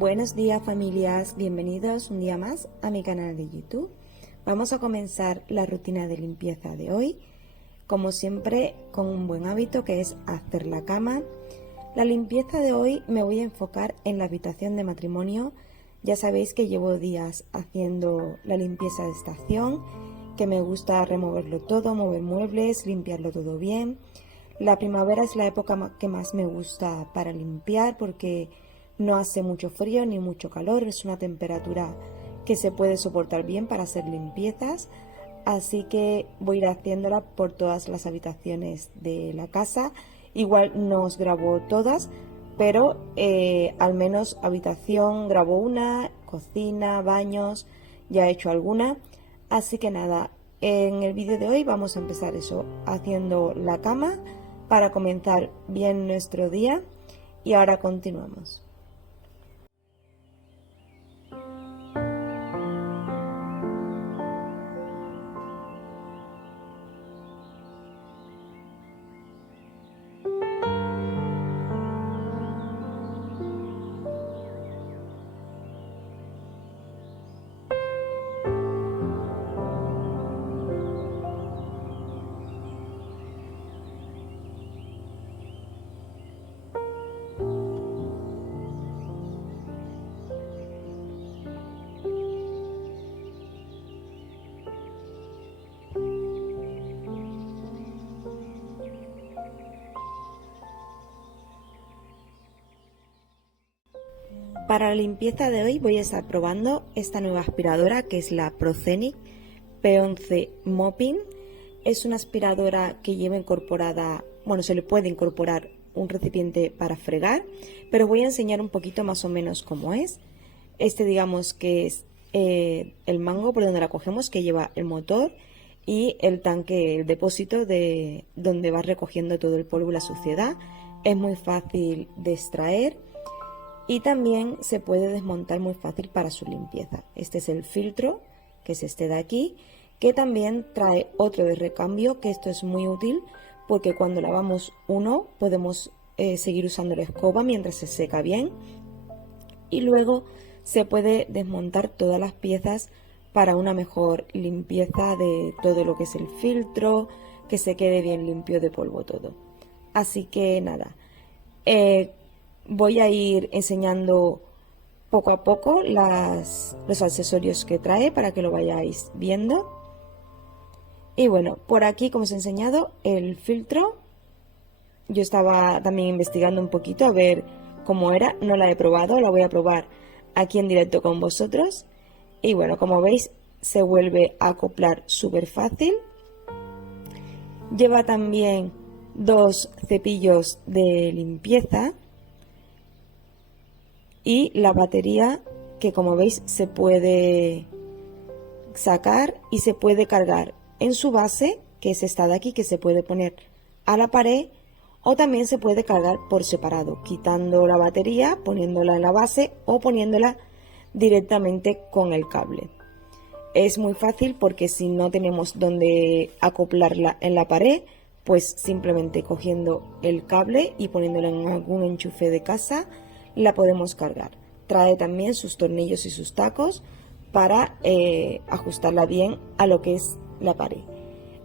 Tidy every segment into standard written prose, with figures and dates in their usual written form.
Buenos días familias, bienvenidos un día más a mi canal de YouTube. Vamos a comenzar la rutina de limpieza de hoy, como siempre con un buen hábito que es hacer la cama. La limpieza de hoy me voy a enfocar en la habitación de matrimonio. Ya sabéis que llevo días haciendo la limpieza de estación, que me gusta removerlo todo, mover muebles, limpiarlo todo bien. La primavera es la época que más me gusta para limpiar porque no hace mucho frío ni mucho calor, es una temperatura que se puede soportar bien para hacer limpiezas, así que voy a ir haciéndola por todas las habitaciones de la casa. Igual no os grabo todas, pero al menos habitación grabo una, cocina, baños, ya he hecho alguna, así que nada, en el vídeo de hoy vamos a empezar eso, haciendo la cama para comenzar bien nuestro día y ahora continuamos. Para la limpieza de hoy voy a estar probando esta nueva aspiradora que es la Procenic P11 Mopping. Es una aspiradora que lleva incorporada, bueno, se le puede incorporar un recipiente para fregar, pero voy a enseñar un poquito más o menos cómo es. Este digamos que es el mango por donde la cogemos, que lleva el motor y el tanque, el depósito de donde va recogiendo todo el polvo y la suciedad. Es muy fácil de extraer. Y también se puede desmontar muy fácil para su limpieza. Este es el filtro, que es este de aquí, que también trae otro de recambio, que esto es muy útil porque cuando lavamos uno podemos seguir usando la escoba mientras se seca bien. Y luego se puede desmontar todas las piezas para una mejor limpieza de todo lo que es el filtro, que se quede bien limpio de polvo todo. Así que nada. Voy a ir enseñando poco a poco los accesorios que trae para que lo vayáis viendo. Y bueno, por aquí como os he enseñado el filtro. Yo estaba también investigando un poquito a ver cómo era. No la he probado, la voy a probar aquí en directo con vosotros. Y bueno, como veis se vuelve a acoplar súper fácil. Lleva también dos cepillos de limpieza. Y la batería que como veis se puede sacar y se puede cargar en su base, que es esta de aquí, que se puede poner a la pared, o también se puede cargar por separado, quitando la batería, poniéndola en la base o poniéndola directamente con el cable. Es muy fácil porque si no tenemos donde acoplarla en la pared, pues simplemente cogiendo el cable y poniéndola en algún enchufe de casa, la podemos cargar. Trae también sus tornillos y sus tacos para ajustarla bien a lo que es la pared.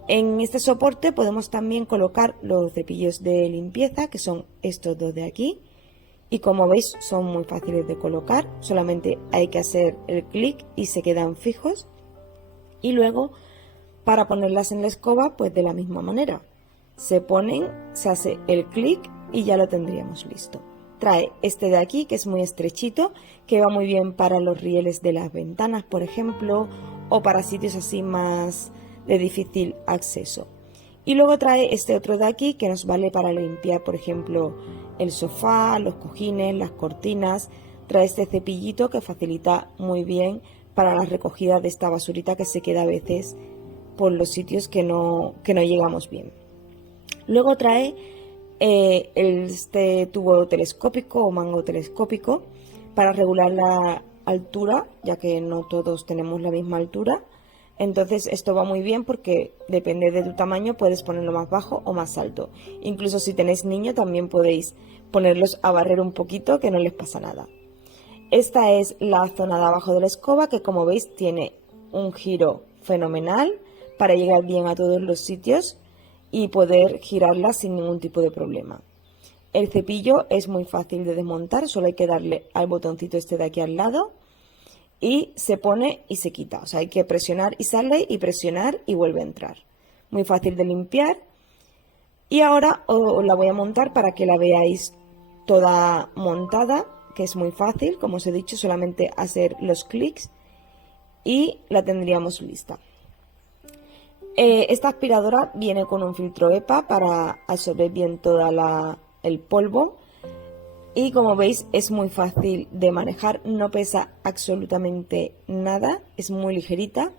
En este soporte podemos también colocar los cepillos de limpieza, que son estos dos de aquí, y como veis son muy fáciles de colocar, solamente hay que hacer el clic y se quedan fijos. Y luego para ponerlas en la escoba, pues de la misma manera, se ponen, se hace el clic y ya lo tendríamos listo. Trae este de aquí, que es muy estrechito, que va muy bien para los rieles de las ventanas, por ejemplo, o para sitios así más de difícil acceso. Y luego trae este otro de aquí, que nos vale para limpiar, por ejemplo, el sofá, los cojines, las cortinas. Trae este cepillito que facilita muy bien para la recogida de esta basurita que se queda a veces por los sitios que no llegamos bien. Luego trae este tubo telescópico o mango telescópico para regular la altura, ya que no todos tenemos la misma altura. Entonces esto va muy bien porque depende de tu tamaño, puedes ponerlo más bajo o más alto. Incluso si tenéis niños también podéis ponerlos a barrer un poquito, que no les pasa nada. Esta es la zona de abajo de la escoba que, como veis, tiene un giro fenomenal para llegar bien a todos los sitios y poder girarla sin ningún tipo de problema. El cepillo es muy fácil de desmontar, solo hay que darle al botoncito este de aquí al lado y se pone y se quita. O sea, hay que presionar y sale y presionar y vuelve a entrar. Muy fácil de limpiar. Y ahora os la voy a montar para que la veáis toda montada, que es muy fácil, como os he dicho, solamente hacer los clics y la tendríamos lista. Esta aspiradora viene con un filtro EPA para absorber bien toda el polvo y como veis es muy fácil de manejar, no pesa absolutamente nada, es muy ligerita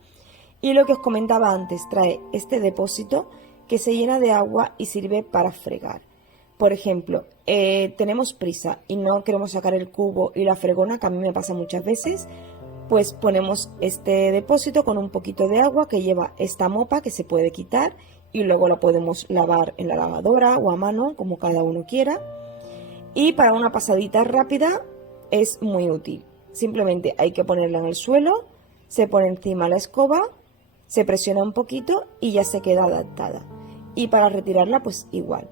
y lo que os comentaba antes, trae este depósito que se llena de agua y sirve para fregar. Por ejemplo, tenemos prisa y no queremos sacar el cubo y la fregona, que a mí me pasa muchas veces, pues ponemos este depósito con un poquito de agua que lleva esta mopa que se puede quitar y luego la podemos lavar en la lavadora o a mano, como cada uno quiera. Y para una pasadita rápida es muy útil. Simplemente hay que ponerla en el suelo, se pone encima la escoba, se presiona un poquito y ya se queda adaptada. Y para retirarla pues igual.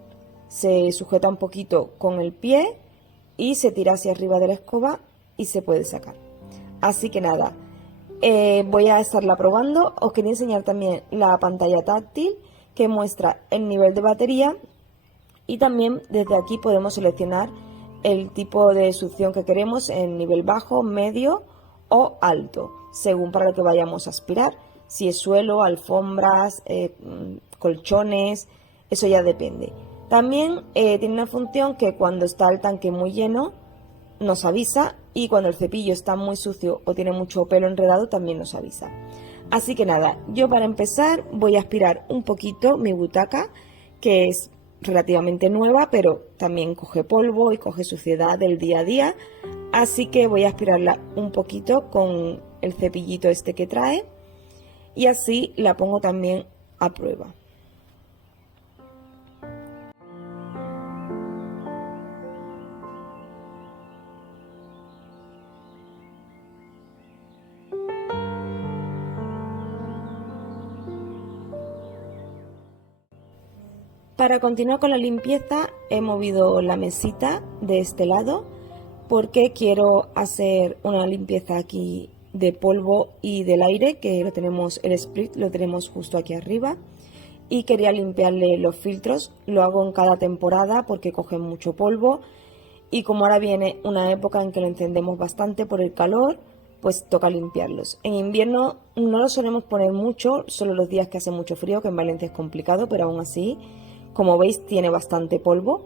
Se sujeta un poquito con el pie y se tira hacia arriba de la escoba y se puede sacar. Así que nada, voy a estarla probando. Os quería enseñar también la pantalla táctil que muestra el nivel de batería y también desde aquí podemos seleccionar el tipo de succión que queremos en nivel bajo, medio o alto, según para lo que vayamos a aspirar. Si es suelo, alfombras, colchones, eso ya depende. También tiene una función que cuando está el tanque muy lleno nos avisa y cuando el cepillo está muy sucio o tiene mucho pelo enredado también nos avisa. Así que nada, yo para empezar voy a aspirar un poquito mi butaca, que es relativamente nueva, pero también coge polvo y coge suciedad del día a día. Así que voy a aspirarla un poquito con el cepillito este que trae y así la pongo también a prueba. Para continuar con la limpieza he movido la mesita de este lado porque quiero hacer una limpieza aquí de polvo y del aire, que lo tenemos, el split lo tenemos justo aquí arriba, y quería limpiarle los filtros. Lo hago en cada temporada porque cogen mucho polvo y como ahora viene una época en que lo encendemos bastante por el calor, pues toca limpiarlos. En invierno no lo solemos poner mucho, solo los días que hace mucho frío, que en Valencia es complicado, pero aún así, como veis, tiene bastante polvo.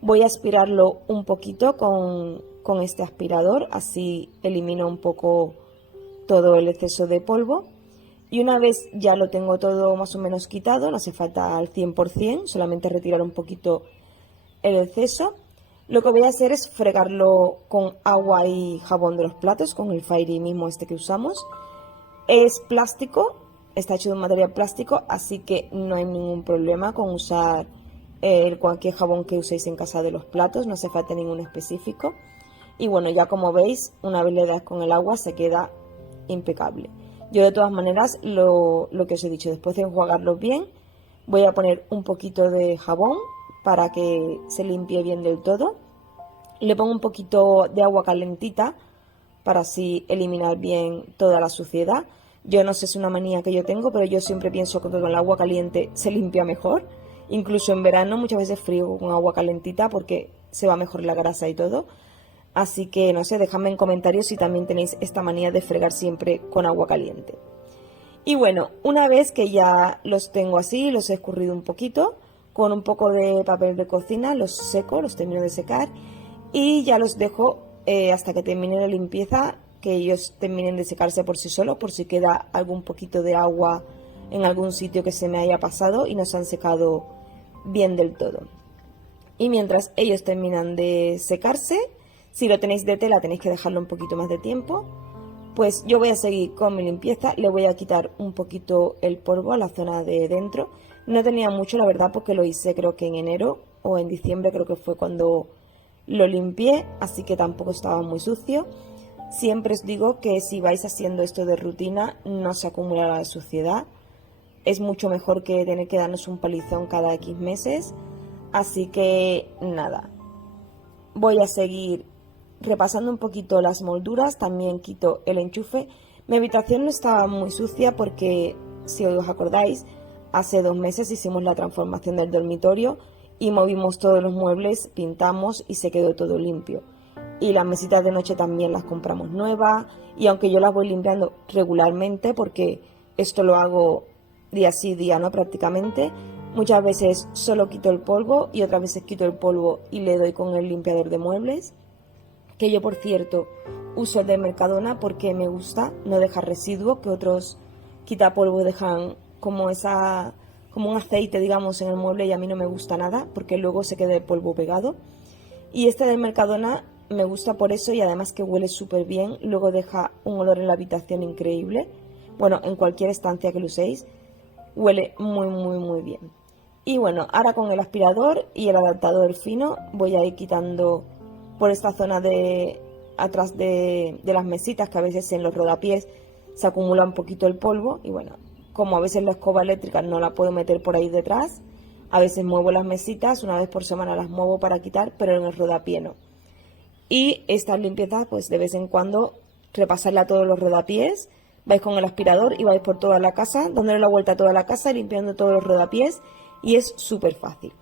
Voy a aspirarlo un poquito con este aspirador, así elimino un poco todo el exceso de polvo. Y una vez ya lo tengo todo más o menos quitado, no hace falta al 100%, solamente retirar un poquito el exceso. Lo que voy a hacer es fregarlo con agua y jabón de los platos, con el Fairy mismo este que usamos. Es plástico, está hecho de un material plástico, así que no hay ningún problema con usar cualquier jabón que uséis en casa de los platos, no hace falta ningún específico. Y bueno, ya como veis, una vez le das con el agua se queda impecable. Yo de todas maneras, lo que os he dicho, después de enjuagarlos bien, voy a poner un poquito de jabón para que se limpie bien del todo. Le pongo un poquito de agua calentita para así eliminar bien toda la suciedad. Yo no sé si es una manía que yo tengo, pero yo siempre pienso que con el agua caliente se limpia mejor. Incluso en verano muchas veces frío con agua calentita porque se va mejor la grasa y todo. Así que no sé, dejadme en comentarios si también tenéis esta manía de fregar siempre con agua caliente. Y bueno, una vez que ya los tengo así, los he escurrido un poquito, con un poco de papel de cocina los seco, los termino de secar y ya los dejo hasta que termine la limpieza, que ellos terminen de secarse por sí solos, por si queda algún poquito de agua en algún sitio que se me haya pasado y no se han secado bien del todo. Y mientras ellos terminan de secarse, si lo tenéis de tela tenéis que dejarlo un poquito más de tiempo, pues yo voy a seguir con mi limpieza. Le voy a quitar un poquito el polvo a la zona de dentro. No tenía mucho, la verdad, porque lo hice creo que en enero o en diciembre, creo que fue cuando lo limpié, así que tampoco estaba muy sucio. Siempre os digo que si vais haciendo esto de rutina, no se acumulará la suciedad. Es mucho mejor que tener que darnos un palizón cada X meses. Así que nada, voy a seguir repasando un poquito las molduras, también quito el enchufe. Mi habitación no estaba muy sucia porque, si os acordáis, hace 2 meses hicimos la transformación del dormitorio y movimos todos los muebles, pintamos y se quedó todo limpio. Y las mesitas de noche también las compramos nuevas, y aunque yo las voy limpiando regularmente porque esto lo hago día sí, día no prácticamente, muchas veces solo quito el polvo y otras veces quito el polvo y le doy con el limpiador de muebles, que yo por cierto uso el de Mercadona porque me gusta, no deja residuos, que otros quitapolvo dejan como un aceite, digamos, en el mueble, y a mí no me gusta nada porque luego se queda el polvo pegado. Y este del Mercadona me gusta por eso, y además que huele súper bien, luego deja un olor en la habitación increíble. Bueno, en cualquier estancia que lo uséis, huele muy muy muy bien. Y bueno, ahora con el aspirador y el adaptador fino voy a ir quitando por esta zona de atrás de las mesitas, que a veces en los rodapiés se acumula un poquito el polvo, y bueno, como a veces la escoba eléctrica no la puedo meter por ahí detrás, a veces muevo las mesitas, una vez por semana las muevo para quitar, pero en el rodapié no. Y estas limpiezas, pues de vez en cuando repasarla a todos los rodapiés, vais con el aspirador y vais por toda la casa, dándole la vuelta a toda la casa, limpiando todos los rodapiés, y es súper fácil.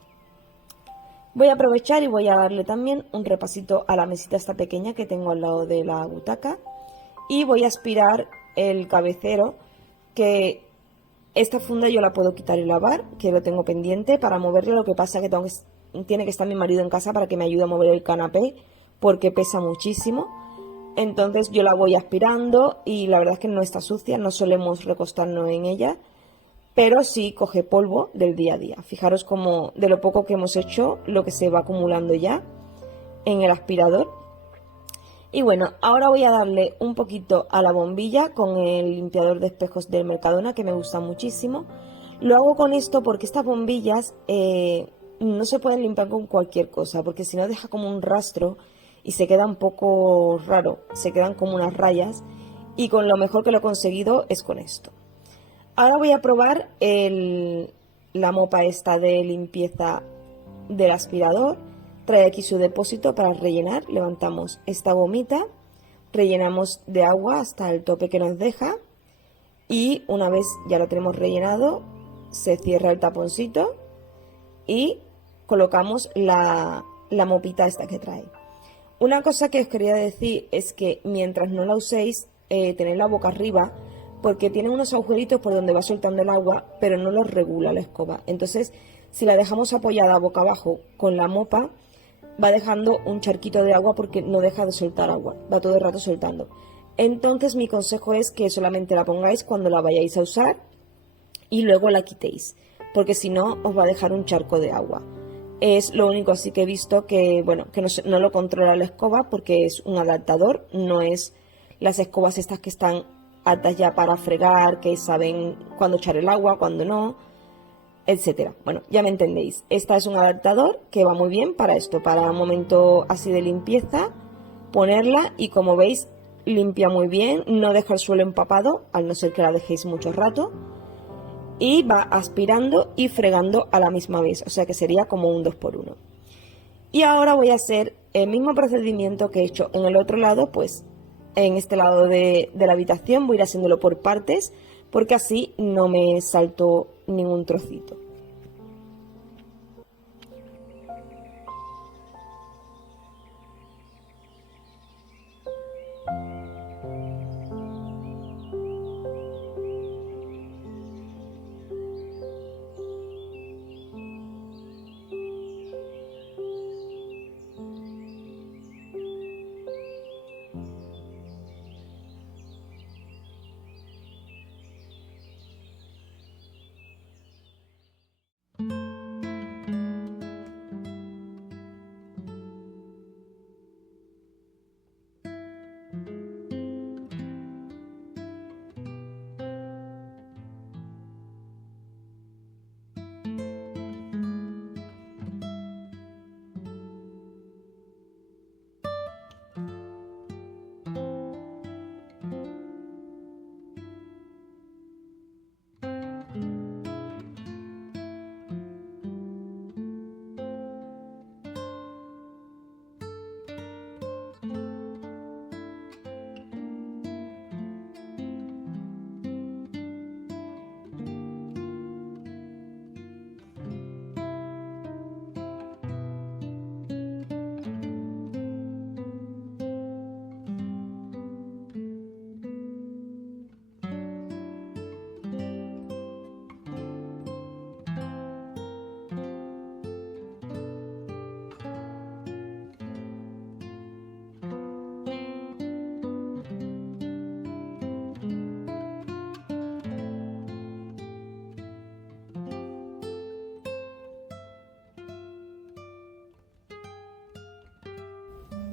Voy a aprovechar y voy a darle también un repasito a la mesita esta pequeña que tengo al lado de la butaca, y voy a aspirar el cabecero, que esta funda yo la puedo quitar y lavar, que lo tengo pendiente para moverlo. Lo que pasa es que tiene que estar mi marido en casa para que me ayude a mover el canapé, porque pesa muchísimo. Entonces yo la voy aspirando y la verdad es que no está sucia, no solemos recostarnos en ella, pero sí coge polvo del día a día. Fijaros como de lo poco que hemos hecho, lo que se va acumulando ya en el aspirador. Y bueno, ahora voy a darle un poquito a la bombilla con el limpiador de espejos del Mercadona, que me gusta muchísimo. Lo hago con esto porque estas bombillas no se pueden limpiar con cualquier cosa, porque si no deja como un rastro y se queda un poco raro, se quedan como unas rayas, y con lo mejor que lo he conseguido es con esto. Ahora voy a probar la mopa esta de limpieza del aspirador. Trae aquí su depósito para rellenar. Levantamos esta gomita, rellenamos de agua hasta el tope que nos deja, y una vez ya lo tenemos rellenado, se cierra el taponcito y colocamos la mopita esta que trae. Una cosa que os quería decir es que mientras no la uséis, tened la boca arriba, porque tiene unos agujeritos por donde va soltando el agua, pero no los regula la escoba. Entonces, si la dejamos apoyada boca abajo con la mopa, va dejando un charquito de agua porque no deja de soltar agua, va todo el rato soltando. Entonces mi consejo es que solamente la pongáis cuando la vayáis a usar y luego la quitéis, porque si no os va a dejar un charco de agua. Es lo único así que he visto que, bueno, que no lo controla la escoba, porque es un adaptador, no es las escobas estas que están altas ya para fregar, que saben cuándo echar el agua, cuándo no, etcétera. Bueno, ya me entendéis. Esta es un adaptador que va muy bien para esto, para un momento así de limpieza, ponerla, y como veis limpia muy bien, no deja el suelo empapado, al no ser que la dejéis mucho rato, y va aspirando y fregando a la misma vez, o sea que sería como un 2x1. Y ahora voy a hacer el mismo procedimiento que he hecho en el otro lado, pues en este lado de la habitación voy a ir haciéndolo por partes, porque así no me salto ningún trocito.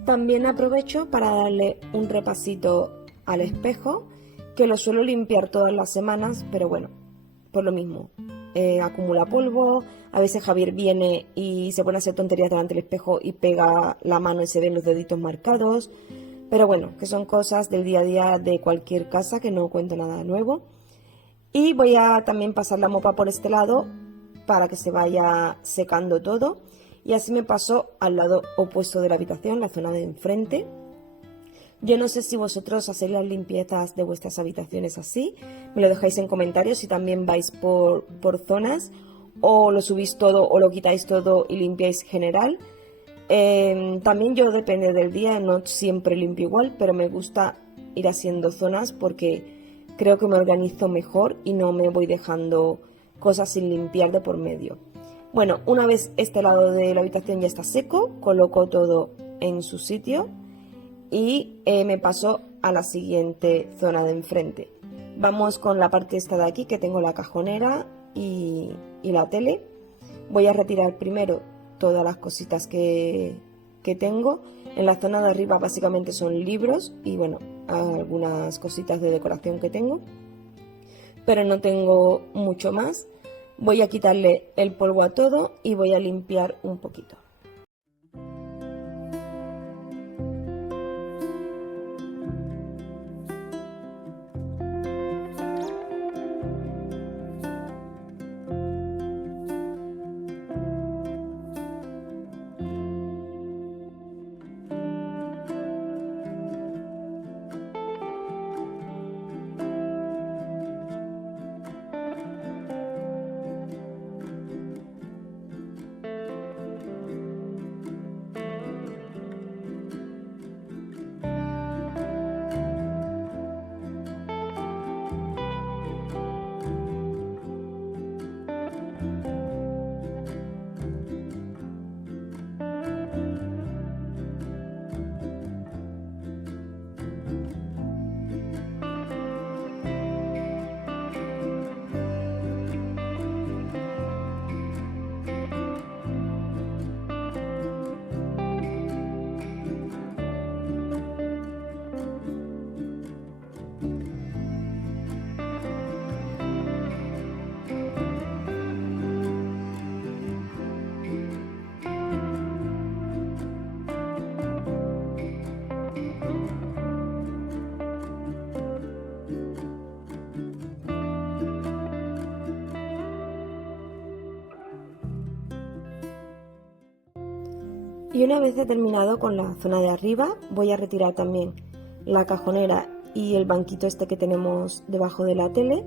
También aprovecho para darle un repasito al espejo, que lo suelo limpiar todas las semanas, pero bueno, por lo mismo, acumula polvo, a veces Javier viene y se pone a hacer tonterías delante del espejo y pega la mano y se ven los deditos marcados, pero bueno, que son cosas del día a día de cualquier casa, que no cuento nada nuevo. Y voy a también pasar la mopa por este lado para que se vaya secando todo. Y así me paso al lado opuesto de la habitación, la zona de enfrente. Yo no sé si vosotros hacéis las limpiezas de vuestras habitaciones así. Me lo dejáis en comentarios si también vais por zonas, o lo subís todo o lo quitáis todo y limpiáis general. También yo, depende del día, no siempre limpio igual, pero me gusta ir haciendo zonas porque creo que me organizo mejor y no me voy dejando cosas sin limpiar de por medio. Bueno, una vez este lado de la habitación ya está seco, coloco todo en su sitio y me paso a la siguiente zona de enfrente. Vamos con la parte esta de aquí, que tengo la cajonera y la tele. Voy a retirar primero todas las cositas que tengo. En la zona de arriba básicamente son libros y bueno, algunas cositas de decoración que tengo, pero no tengo mucho más. Voy a quitarle el polvo a todo y voy a limpiar un poquito. Y una vez he terminado con la zona de arriba, voy a retirar también la cajonera y el banquito este que tenemos debajo de la tele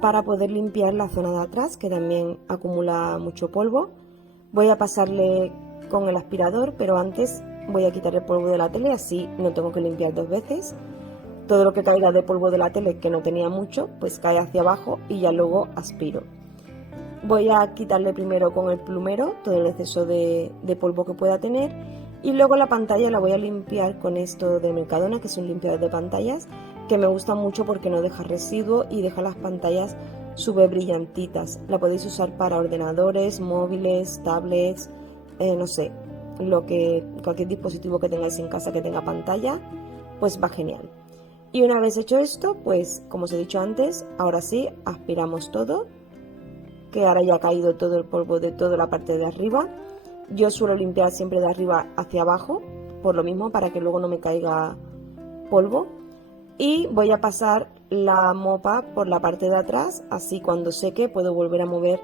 para poder limpiar la zona de atrás, que también acumula mucho polvo. Voy a pasarle con el aspirador, pero antes voy a quitar el polvo de la tele, así no tengo que limpiar dos veces. Todo lo que caiga de polvo de la tele, que no tenía mucho, pues cae hacia abajo y ya luego aspiro. Voy a quitarle primero con el plumero todo el exceso de polvo que pueda tener, y luego la pantalla la voy a limpiar con esto de Mercadona, que es un limpiador de pantallas, que me gusta mucho porque no deja residuo y deja las pantallas súper brillantitas. La podéis usar para ordenadores, móviles, tablets, no sé, cualquier dispositivo que tengáis en casa que tenga pantalla, pues va genial. Y una vez hecho esto, pues como os he dicho antes, ahora sí, aspiramos todo, que ahora ya ha caído todo el polvo de toda la parte de arriba. Yo suelo limpiar siempre de arriba hacia abajo, por lo mismo, para que luego no me caiga polvo. Y voy a pasar la mopa por la parte de atrás, así cuando seque puedo volver a mover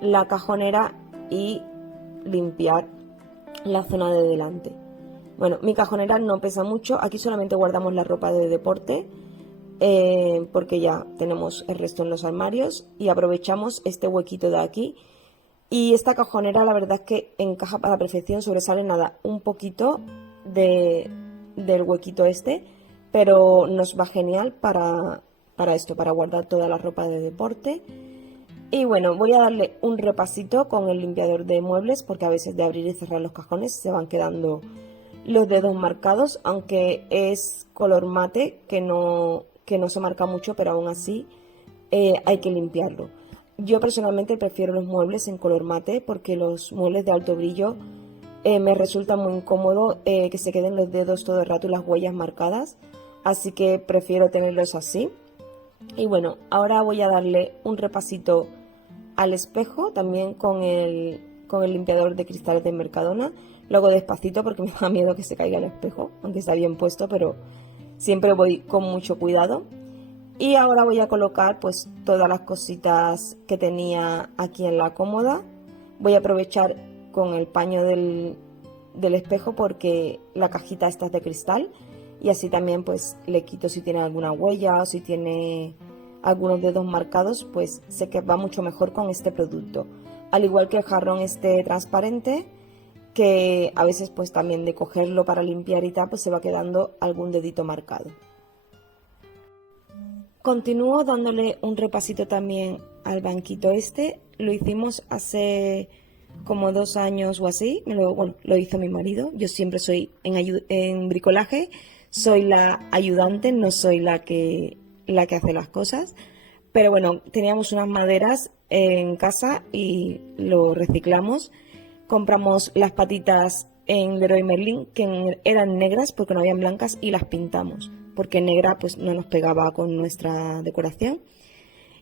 la cajonera y limpiar la zona de delante. Bueno, mi cajonera no pesa mucho, aquí solamente guardamos la ropa de deporte, porque ya tenemos el resto en los armarios, y aprovechamos este huequito de aquí. Y esta cajonera la verdad es que encaja para la perfección, sobresale nada, un poquito del huequito este, pero nos va genial para esto, para guardar toda la ropa de deporte. Y bueno, voy a darle un repasito con el limpiador de muebles, porque a veces de abrir y cerrar los cajones se van quedando los dedos marcados, aunque es color mate, que no se marca mucho, pero aún así hay que limpiarlo. Yo personalmente prefiero los muebles en color mate, porque los muebles de alto brillo me resulta muy incómodo que se queden los dedos todo el rato y las huellas marcadas, así que prefiero tenerlos así. Y bueno, ahora voy a darle un repasito al espejo, también con el limpiador de cristales de Mercadona. Lo hago despacito porque me da miedo que se caiga el espejo, aunque está bien puesto, pero siempre voy con mucho cuidado. Y ahora voy a colocar pues todas las cositas que tenía aquí en la cómoda. Voy a aprovechar con el paño del espejo porque la cajita esta es de cristal y así también pues le quito si tiene alguna huella o si tiene algunos dedos marcados, pues sé que va mucho mejor con este producto. Al igual que el jarrón este transparente, que a veces pues también de cogerlo para limpiar y tal, pues se va quedando algún dedito marcado. Continúo dándole un repasito también al banquito este. Lo hicimos hace como 2 años o así. Lo hizo mi marido. Yo siempre soy en bricolaje, soy la ayudante, no soy la que hace las cosas. Pero bueno, teníamos unas maderas en casa y lo reciclamos. Compramos las patitas en Leroy Merlin que eran negras porque no habían blancas y las pintamos porque negra pues no nos pegaba con nuestra decoración.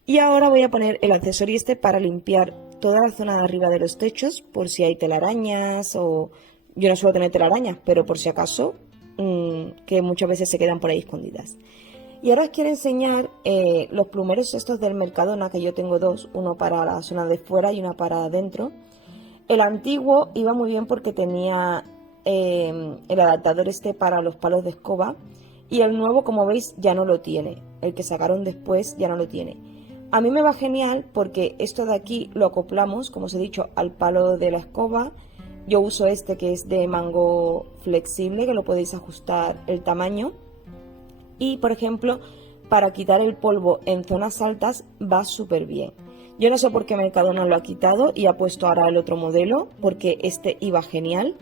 Y ahora voy a poner el accesorio este para limpiar toda la zona de arriba de los techos por si hay telarañas o yo no suelo tener telarañas, pero por si acaso que muchas veces se quedan por ahí escondidas. Y ahora os quiero enseñar los plumeros estos del Mercadona, que yo tengo dos, uno para la zona de fuera y una para adentro. El antiguo iba muy bien porque tenía el adaptador este para los palos de escoba y el nuevo, como veis, ya no lo tiene. El que sacaron después ya no lo tiene. A mí me va genial porque esto de aquí lo acoplamos, como os he dicho, al palo de la escoba. Yo uso este que es de mango flexible, que lo podéis ajustar el tamaño. Y, por ejemplo, para quitar el polvo en zonas altas va súper bien. Yo no sé por qué Mercadona lo ha quitado y ha puesto ahora el otro modelo, porque este iba genial.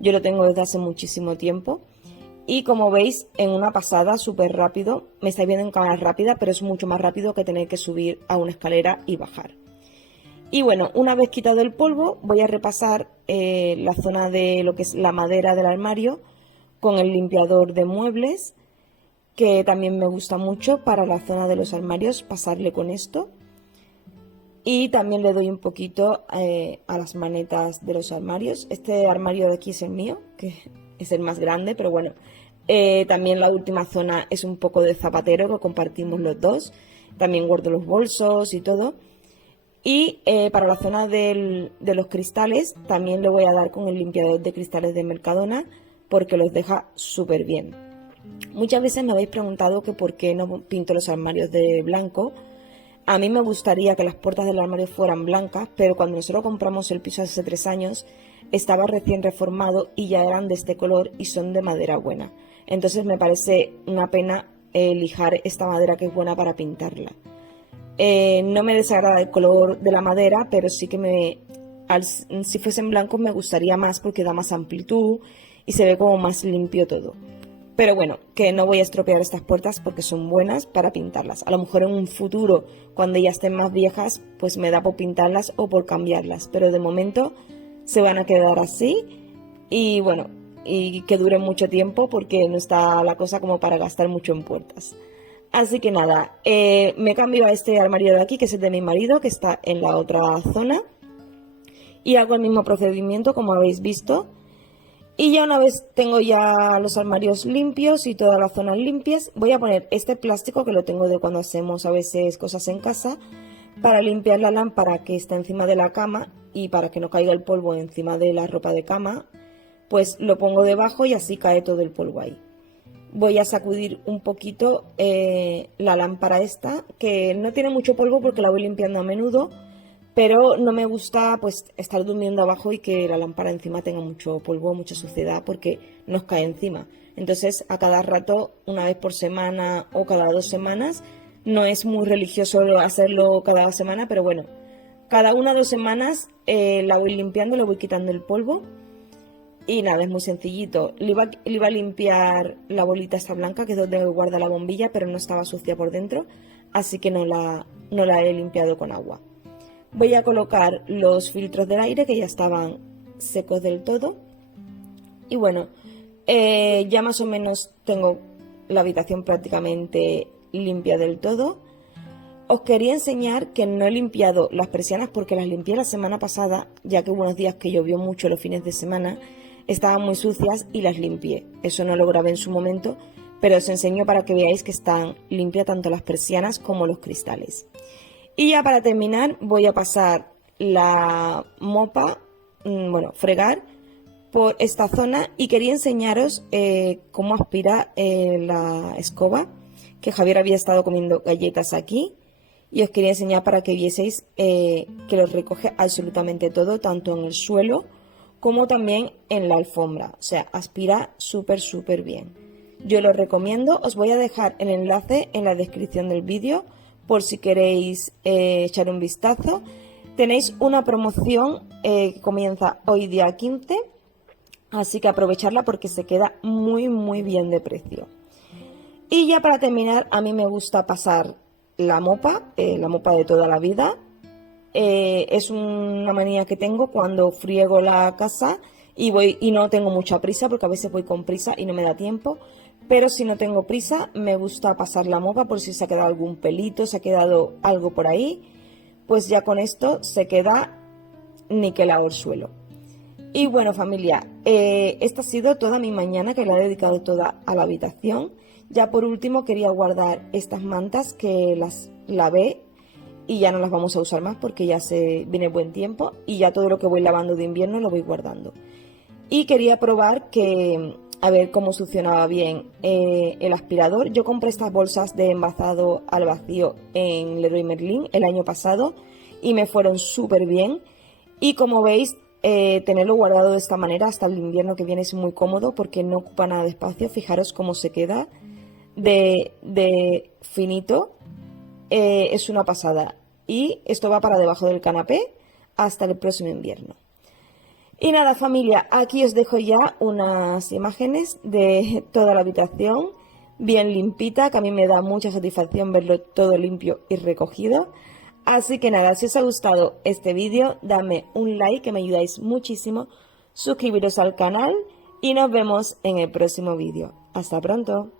Yo lo tengo desde hace muchísimo tiempo. Y como veis, en una pasada, súper rápido. Me estáis viendo en cámara rápida, pero es mucho más rápido que tener que subir a una escalera y bajar. Y bueno, una vez quitado el polvo, voy a repasar la zona de lo que es la madera del armario con el limpiador de muebles, que también me gusta mucho para la zona de los armarios, pasarle con esto. Y también le doy un poquito a las manetas de los armarios. Este armario de aquí es el mío, que es el más grande, pero bueno. También la última zona es un poco de zapatero que compartimos los dos. También guardo los bolsos y todo. Y para la zona de los cristales también le voy a dar con el limpiador de cristales de Mercadona porque los deja súper bien. Muchas veces me habéis preguntado que por qué no pinto los armarios de blanco. A mí me gustaría que las puertas del armario fueran blancas, pero cuando nosotros compramos el piso hace 3 años, estaba recién reformado y ya eran de este color y son de madera buena. Entonces me parece una pena lijar esta madera que es buena para pintarla. No me desagrada el color de la madera, pero sí que si fuesen blancos me gustaría más porque da más amplitud y se ve como más limpio todo. Pero bueno, que no voy a estropear estas puertas porque son buenas para pintarlas. A lo mejor en un futuro, cuando ya estén más viejas, pues me da por pintarlas o por cambiarlas. Pero de momento se van a quedar así y bueno, y que duren mucho tiempo porque no está la cosa como para gastar mucho en puertas. Así que nada, me cambio a este armario de aquí, que es el de mi marido, que está en la otra zona. Y hago el mismo procedimiento como habéis visto. Y ya una vez tengo ya los armarios limpios y todas las zonas limpias, voy a poner este plástico que lo tengo de cuando hacemos a veces cosas en casa para limpiar la lámpara que está encima de la cama y para que no caiga el polvo encima de la ropa de cama, pues lo pongo debajo y así cae todo el polvo ahí. Voy a sacudir un poquito la lámpara esta, que no tiene mucho polvo porque la voy limpiando a menudo, pero no me gusta pues estar durmiendo abajo y que la lámpara encima tenga mucho polvo, mucha suciedad, porque nos cae encima. Entonces, a cada rato, una vez por semana o cada 2 semanas, no es muy religioso hacerlo cada semana, pero bueno, cada 1 o 2 semanas la voy limpiando, le voy quitando el polvo. Y nada, es muy sencillito. Le iba a limpiar la bolita esta blanca, que es donde guarda la bombilla, pero no estaba sucia por dentro, así que no la he limpiado con agua. Voy a colocar los filtros del aire que ya estaban secos del todo Y bueno, ya más o menos tengo la habitación prácticamente limpia del todo. Os quería enseñar que no he limpiado las persianas porque las limpié la semana pasada, ya que hubo unos días que llovió mucho los fines de semana, estaban muy sucias y las limpié. Eso no lo grabé en su momento, pero os enseño para que veáis que están limpias tanto las persianas como los cristales. Y ya para terminar voy a pasar la mopa, bueno, fregar por esta zona y quería enseñaros cómo aspira la escoba, que Javier había estado comiendo galletas aquí y os quería enseñar para que vieseis que lo recoge absolutamente todo, tanto en el suelo como también en la alfombra, o sea, aspira súper bien. Yo lo recomiendo, os voy a dejar el enlace en la descripción del vídeo por si queréis echar un vistazo. Tenéis una promoción que comienza hoy día 15, así que aprovecharla porque se queda muy bien de precio. Y ya para terminar, a mí me gusta pasar la mopa de toda la vida. Es una manía que tengo cuando friego la casa y no tengo mucha prisa, porque a veces voy con prisa y no me da tiempo. Pero si no tengo prisa, me gusta pasar la mopa por si se ha quedado algún pelito, se ha quedado algo por ahí. Pues ya con esto se queda niquelado el suelo. Y bueno, familia, esta ha sido toda mi mañana, que la he dedicado toda a la habitación. Ya por último quería guardar estas mantas que las lavé y ya no las vamos a usar más porque ya se viene buen tiempo y ya todo lo que voy lavando de invierno lo voy guardando. Y quería probar a ver cómo funcionaba bien el aspirador. Yo compré estas bolsas de envasado al vacío en Leroy Merlin el año pasado y me fueron súper bien. Y como veis, tenerlo guardado de esta manera hasta el invierno que viene es muy cómodo porque no ocupa nada de espacio. Fijaros cómo se queda de finito. Es una pasada. Y esto va para debajo del canapé hasta el próximo invierno. Y nada, familia, aquí os dejo ya unas imágenes de toda la habitación bien limpita, que a mí me da mucha satisfacción verlo todo limpio y recogido. Así que nada, si os ha gustado este vídeo, dame un like que me ayudáis muchísimo, suscribiros al canal y nos vemos en el próximo vídeo. Hasta pronto.